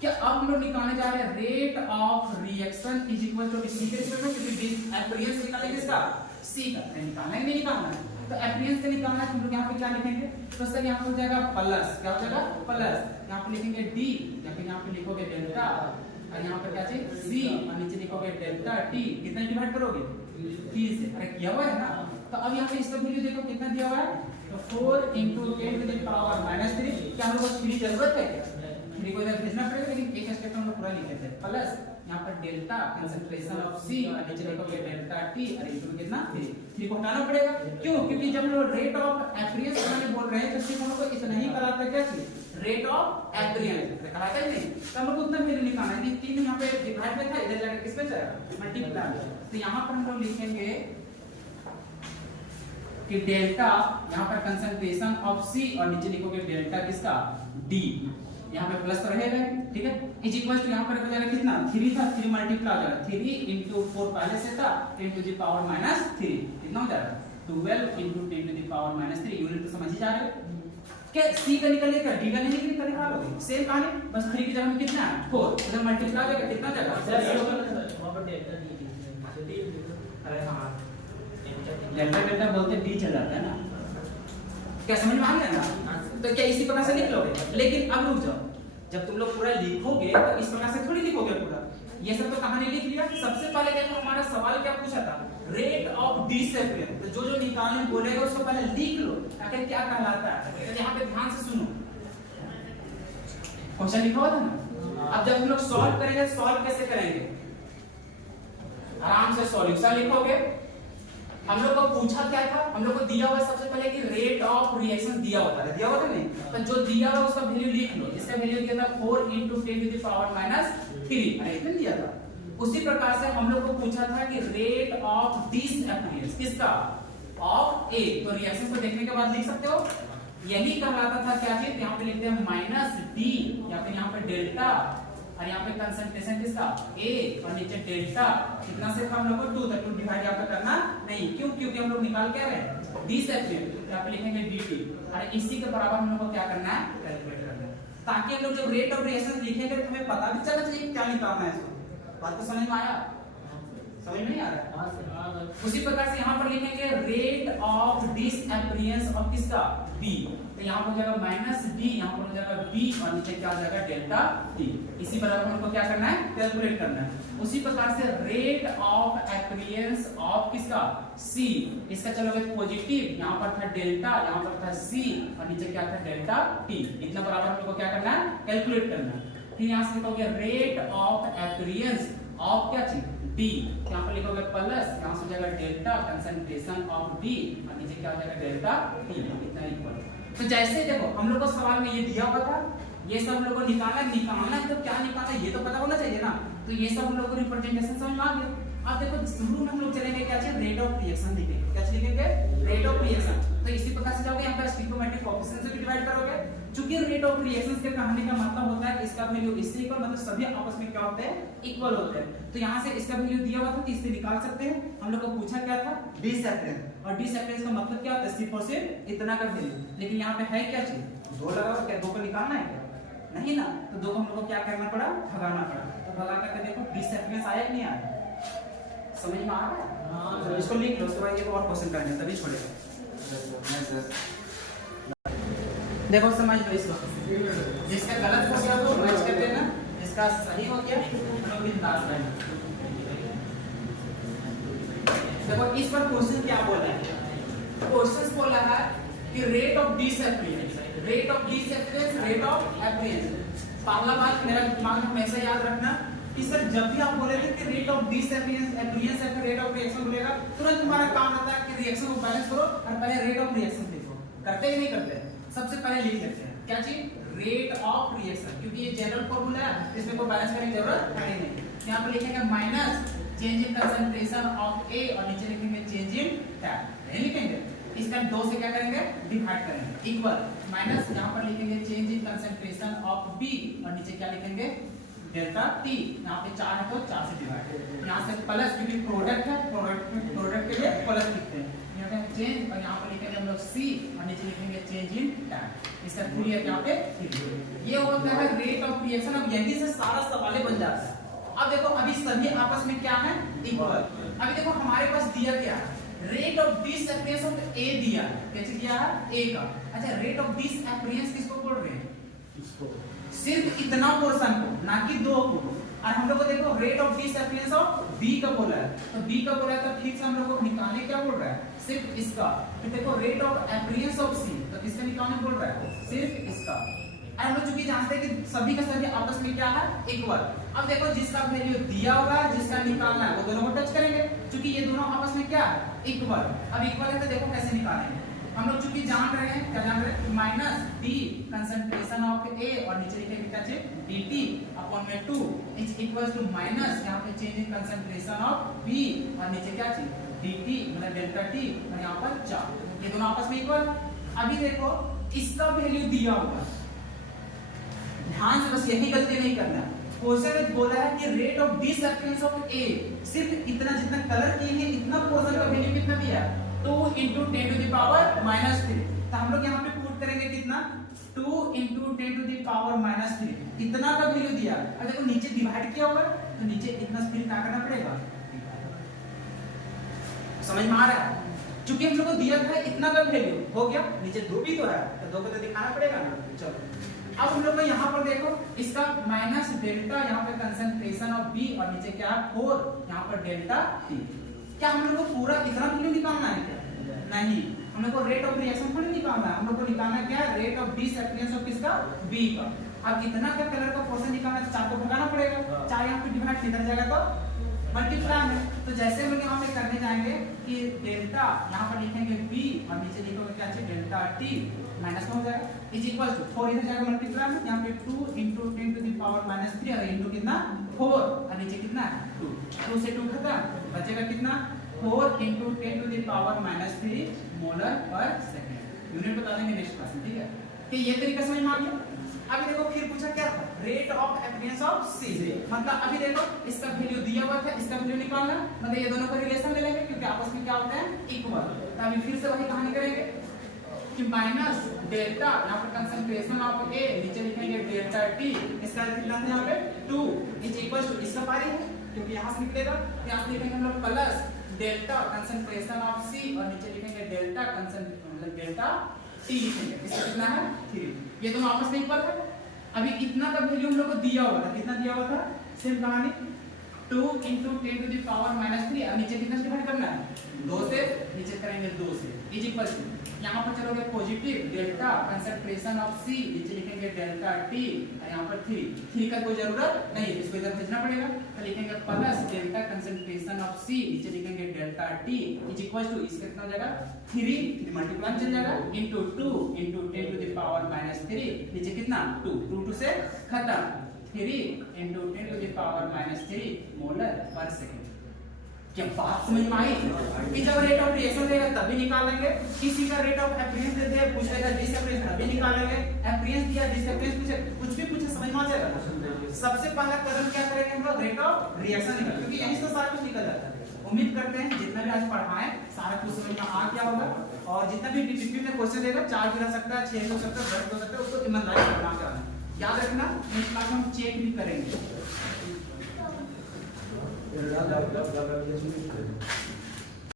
क्या? अब हम लोग निकालने जा रहे हैं rate of reaction is equal to C के रिस्पेक्ट में, क्योंकि एपियरेंस निकालेंगे इसका सी का, निकालना है नहीं निकालना है तो एप्रियंस से निकालना है, हम लोग यहाँ पे क्या लिखेंगे? तो सर यहाँ पे हो जाएगा प्लस, क्या हो जाएगा? प्लस, यहाँ पे लिखेंगे डी, या फिर यहाँ पे लिखोगे डेल्टा, और यहाँ पे क्या चाहिए? सी, और नीचे लिखोगे डेल्टा टी। कितना डिवाइड करोगे? 3 से। अरे किया हुआ है ना? तो अब यहाँ पे इसका वैल्यू देखो कितना दिया हुआ है, तो 4 × 10⁻³ क्या हम लोग को 3 जरूरत है क्या? 3 को इधर भेजना पड़ेगा, लेकिन एक स्टेप हम लोग पूरा लिखे थे। प्लस यहाँ पर डेल्टा कंसंट्रेशन ऑफ सी, और नीचे लिखोगे डेल्टा टी, और इसमें कितना? 3 को हटाना पड़ेगा। क्यों? क्योंकि जब हम लोग रेट ऑफ एप्रियंस बनाने बोल रहे हैं तो सिर्फ हम लोग को इतना ही कराता है, क्या चीज? रेट ऑफ एप्रियंस कहा था नहीं, तो हम लोग को उतना वैल्यू निकालना है। 3 यहाँ पे डिवाइड में था, इधर जाकर किस पे जाएगा? मल्टीप्लाई। तो यहाँ पर हम लोग लिखेंगे कि डेल्टा यहाँ पर कंसंट्रेशन ऑफ सी, और नीचे लिखोगे डेल्टा किसका? डी। यहाँ पे प्लस तो रहेगा, ठीक है, इज इक्वल टू यहाँ पर हो जाएगा कितना? 3 था, 3 मल्टीप्लाई हो जाएगा, 3 × 4 पहले से था, 10⁻³ कितना हो जाएगा? 12 × 10⁻³ यूनिट तो समझ ही जा रहे हो क्या? सी का निकल लेकर डी का नहीं निकल निकालोगे, सेम कहानी, बस 3 की जगह में कितना है? 4, उधर मल्टीप्लाई हो जाएगा, कितना हो जाएगा? वहां पर डेल्टा डी। अरे हां, डेल्टा बोलते डी चल जाता है ना, क्या समझ में आ गया ना? तो क्या इसी प्रकार से लिख लोगे? लेकिन अब रुक जाओ, जब तुम लोग पूरा लिखोगे तो इस प्रकार से थोड़ी लिखोगे पूरा। ये सब तो कहानी लिख लिया। सबसे पहले देखो हमारा सवाल क्या पूछा था? Rate of disappearance. तो जो निकालने बोलेगा उसको पहले लिख लो, आखिर क्या कहलाता है। तो यहाँ पे ध्यान से सुनो, क्वेश्चन लिखा हुआ था ना। अब जब हम लोग सॉल्व करेंगे, सॉल्व कैसे करेंगे? आराम से सॉल्यूशन लिखोगे। हम लोग को पूछा क्या था? हम लोग को दिया हुआ सबसे पहले कि रेट ऑफ रिएक्शन दिया होता है, दिया हुआ था नहीं? तो जो दिया हुआ उसका वैल्यू लिख लो। इसका वैल्यू दिया था 4 × 10⁻³ अरे इतना दिया था। उसी प्रकार से हम लोग को पूछा था कि रेट ऑफ डिसएपियरेंस किसका? ऑफ ए। तो रिएक्शन को देखने के बाद लिख सकते हो, यही कहलाता था क्या चीज? यहाँ पे लिखते हैं -d, या फिर यहाँ पे डेल्टा, और यहाँ पे कंसंट्रेशन किसका? A, और नीचे डेल्टा कितना से था हम लोग को? 2 तक। 2 डिवाइड यहाँ पे करना नहीं, क्यों? क्योंकि हम लोग निकाल क्या रहे हैं? डिसएपियरेंस। यहाँ पे लिखेंगे dt, और इसी के बराबर हम लोग को क्या करना है? कैलकुलेट करना है, ताकि हम लोग जब रेट ऑफ रिएक्शन लिखेंगे तो हमें पता भी चलना चाहिए क्या निकालना है इसको। बात तो समझ में आया? समझ नहीं आ रहा? उसी प्रकार से यहाँ पर लिखेंगे रेट ऑफ डिसएपियरेंस ऑफ किसका? B। तो यहाँ पर हो जाएगा -d, यहाँ पर हो जाएगा b, और नीचे क्या हो जाएगा? Delta t। इसी बराबर हमको क्या करना है? कैलकुलेट करना है। उसी प्रकार से रेट ऑफ एपियरेंस ऑफ किसका? c। इसका चलोगे पॉजिटिव, यहाँ पर था डेल्टा, यहाँ पर था c, और नीचे क्या था? Delta t। इतना बराबर हमको क्या करना है? कैलकुलेट करना है। फिर यहाँ से लिखोगे रेट ऑफ एपियरेंस ऑफ क्या चीज? D। यहाँ पर लिखोगे प्लस, यहाँ से हो जाएगा डेल्टा कंसंट्रेशन ऑफ D, और नीचे क्या हो जाएगा? Delta T। इतना इक्वल। तो जैसे देखो हम लोग को सवाल में ये दिया हुआ था, ये सब हम लोग को निकालना है, तो क्या निकालना है ये तो पता होना चाहिए ना। तो ये सब हम लोग को रिप्रेजेंटेशन समझ में आ गया। अब देखो शुरू में हम लोग चलेंगे क्या चाहिए? रेट ऑफ रिएक्शन लिखेंगे। क्या लिखेंगे? Rate of reaction. तो इसी प्रकार से जाओगे, यहाँ पे स्टिकोमेट्रिक कोएफिशिएंट से भी डिवाइड करोगे। चूंकि रेट ऑफ रिएक्शंस के कहने का मतलब होता है इसका वैल्यू इससे इक्वल, मतलब सभी आपस में क्या होते हैं? इक्वल होते हैं। तो यहाँ से इसका वैल्यू दिया हुआ था तो इससे निकाल सकते हैं। हम लोग को पूछा क्या था? डिसएपियरेंस, और डिसएपियरेंस का मतलब क्या होता है? सिर्फ और सिर्फ इतना का वैल्यू। लेकिन यहाँ पे है क्या चीज? 2 लगा हुआ, क्या 2 को निकालना है क्या? नहीं ना। तो 2 को हम लोग को क्या करना पड़ा? भगाना पड़ा। तो भगा करके देखो डिसएपियरेंस आया कि नहीं आया? समझ में आ रहा है? हां। तो इसको लिख लो, उसके बाद एक और क्वेश्चन करेंगे तभी छोड़ेगा। देखो समझ लो इसको, जिसका गलत हो गया वो मैच कर देना, जिसका सही हो गया तो बिंदास रहना। देखो इस पर क्वेश्चन क्या बोला है? क्वेश्चन बोला है कि rate of disappearance, rate of disappearance, rate of appearance. पहला बात मेरा दिमाग में हमेशा याद रखना कि सर जब भी आप बोलेंगे कि रेट ऑफ डिसएपियरेंस, एपियरेंस या फिर रेट ऑफ रिएक्शन बोलेगा, तुरंत तुम्हारा काम होता है कि रिएक्शन को बैलेंस करो और पहले रेट ऑफ रिएक्शन लिखो। करते ही नहीं करते? सबसे पहले लिख लेते हैं क्या चीज? रेट ऑफ रिएक्शन, क्योंकि ये जनरल फार्मूला है, इसमें कोई बैलेंस करने की जरूरत है नहीं। यहाँ पे लिखेंगे minus change in concentration of A, और नीचे लिखेंगे चेंज इन टैप। नहीं लिखेंगे, इसका 2 से क्या करेंगे? डिवाइड करेंगे, इक्वल माइनस यहाँ पर लिखेंगे change in concentration of B, और नीचे क्या लिखेंगे? Delta T. यहाँ पे 4 है तो 4 से डिवाइड, यहाँ से प्लस क्योंकि प्रोडक्ट है, प्रोडक्ट के लिए प्लस लिखते हैं। यहाँ पे चेंज, और यहाँ पे लिखेंगे हम लोग सी, और नीचे लिखेंगे चेंज इन टाइम। इसका 3 है, यहाँ पे 3। ये होता है रेट ऑफ रिएक्शन। अब यहीं से सारा सवाल बन जाता है। अब देखो अभी सभी आपस में क्या है? इक्वल। अभी देखो हमारे पास दिया क्या है? रेट ऑफ डिसअपीयरेंस ऑफ ए दिया, कैसे दिया है ए का। अच्छा रेट ऑफ डिसअपीयरेंस किसको बोल रहे हैं, इसको सिर्फ इतना पोर्शन को, ना कि दो को। और हम लोग को देखो rate of disappearance of B का बोला है, तो बी का बोला है तो ठीक से हम लोग को निकालने क्या बोल रहा है, सिर्फ इसका। फिर देखो रेट ऑफ अपीयरेंस ऑफ सी, तो किसका निकालने बोल रहा है, सिर्फ इसका। और हम लोग चूंकि जानते हैं कि सभी का सभी आपस में क्या है, इक्वल। अब देखो जिसका वैल्यू दिया होगा, जिसका निकालना है, वो दोनों को टच करेंगे, क्योंकि ये दोनों आपस में क्या है, इक्वल। अब इक्वल है तो देखो कैसे निकालेंगे। हम लोग चूंकि जान रहे हैं, क्या जान रहे हैं, minus D concentration of A, और नीचे लिखेंगे क्या चीज, dt अपॉन में 2 इज इक्वल टू माइनस यहां पे change in concentration of B, और नीचे क्या चीज, dt मतलब डेल्टा टी, और यहां पर 4, ये दोनों आपस में इक्वल। अभी देखो इसका वैल्यू दिया होगा, ध्यान से बस यही गलती नहीं करना। क्वेश्चन में बोला है कि रेट ऑफ डिसअपीयरेंस ऑफ ए, सिर्फ इतना जितना कलर किए हैं इतना पोर्शन का वैल्यू कितना दिया है, 2 × 10⁻³ तो हम लोग यहाँ पे पुट करेंगे कितना, 2 × 10⁻³ इतना का वैल्यू दिया। अब देखो नीचे डिवाइड किया होगा तो नीचे इतना फिर क्या करना पड़ेगा, समझ में आ रहा है। चूंकि हम लोग को दिया था इतना का वैल्यू हो गया, नीचे 2 भी तो है तो 2 को तो दिखाना पड़ेगा ना। चलो अब हम लोग को यहाँ पर देखो इसका माइनस डेल्टा, यहाँ पे कंसंट्रेशन ऑफ बी, और नीचे क्या है 4, यहाँ पर डेल्टा टी। क्या हम लोग को पूरा इतना वैल्यू निकालना है क्या, नहीं, हम लोग को रेट ऑफ रिएक्शन थोड़ी निकालना है, हम लोग को निकालना क्या है, रेट ऑफ डिसअपीयरेंस ऑफ किसका, बी का। अब कितना का कलर का पोर्शन निकालना है, 4 को भगाना पड़ेगा, 4 यहाँ पे डिवाइड किधर जाएगा तो मल्टीप्लाई में। तो जैसे हम लोग यहाँ पे करने जाएंगे कि डेल्टा यहाँ पर लिखेंगे बी, और नीचे लिखोगे क्या चाहिए, डेल्टा टी, माइनस में हो जाएगा, इज इक्वल टू 4 इधर जाएगा मल्टीप्लाई में, यहाँ पे 2 × 10⁻³ और इनटू कितना 4, और नीचे कितना है 2, 2 से 2 खत्म, बचेगा कितना 4 × 10⁻³ मोलर पर सेकंड। यूनिट बता देंगे नेक्स्ट क्लास में, ठीक है। तो ये तरीका समझ में आ गया। अभी देखो फिर पूछा क्या था, रेट ऑफ अपीयरेंस ऑफ सी, मतलब अभी देखो इसका वैल्यू दिया हुआ था, इसका वैल्यू निकालना, मतलब ये दोनों का रिलेशन ले लेंगे क्योंकि आपस में क्या होता है, इक्वल। तो अभी फिर से वही कहानी करेंगे कि माइनस डेल्टा, यहाँ पर कंसंट्रेशन ऑफ ए, नीचे लिखेंगे डेल्टा टी, इसका कितना था यहाँ पे 2 इज इक्वल टू, इसका पारी है क्योंकि यहाँ से निकलेगा, यहाँ से लिखेंगे हम लोग प्लस डेल्टा कंसंट्रेशन ऑफ सी, और नीचे लिखेंगे डेल्टा कंसंट्रेशन मतलब डेल्टा टी लिखेंगे, इसका कितना है 3, ये दोनों आपस में इक्वल है। अभी इतना का वैल्यू हम लोग को दिया हुआ था, कितना दिया हुआ था, सेम कहानी 2 × 10⁻³ और नीचे कितना डिवाइड करना है, 2 से, नीचे करेंगे 2 से, इज इक्वल टू, यहाँ पर चलोगे positive delta concentration of C, नीचे लिखेंगे डेल्टा टी, और यहाँ पर 3 का कोई जरूरत नहीं है, इसको इधर भेजना पड़ेगा, तो लिखेंगे plus delta concentration of C, नीचे लिखेंगे delta T, is equal to, इसका कितना हो जाएगा 3 मल्टीप्लाई चल जाएगा, इंटू 2 × 10⁻³ नीचे कितना 2 से खत्म, 3 × 10⁻³ मोलर पर सेकंड। क्या बात समझ में आई कि जब रेट ऑफ रिएक्शन देगा तभी निकालेंगे, किसी का रेट ऑफ अपीयरेंस दे दे पूछेगा डिसअपीयरेंस तभी निकालेंगे, अपीयरेंस दिया डिसअपीयरेंस पूछे कुछ भी पूछे समझ में आ जाएगा। सबसे पहला कदम क्या करेंगे हम लोग, रेट ऑफ रिएक्शन निकाल, क्योंकि यहीं से सारा कुछ निकल जाता है। उम्मीद करते हैं जितना भी आज पढ़ाएं सारा कुछ समझ में आ गया होगा, और जितना भी डिफिकल्ट में क्वेश्चन देगा 4 भी रह सकता है, 6 भी हो सकता है, 10 भी हो सकता है, उसको ईमानदारी से बना के आना। याद रखना नेक्स्ट क्लास में हम चेक भी करेंगे।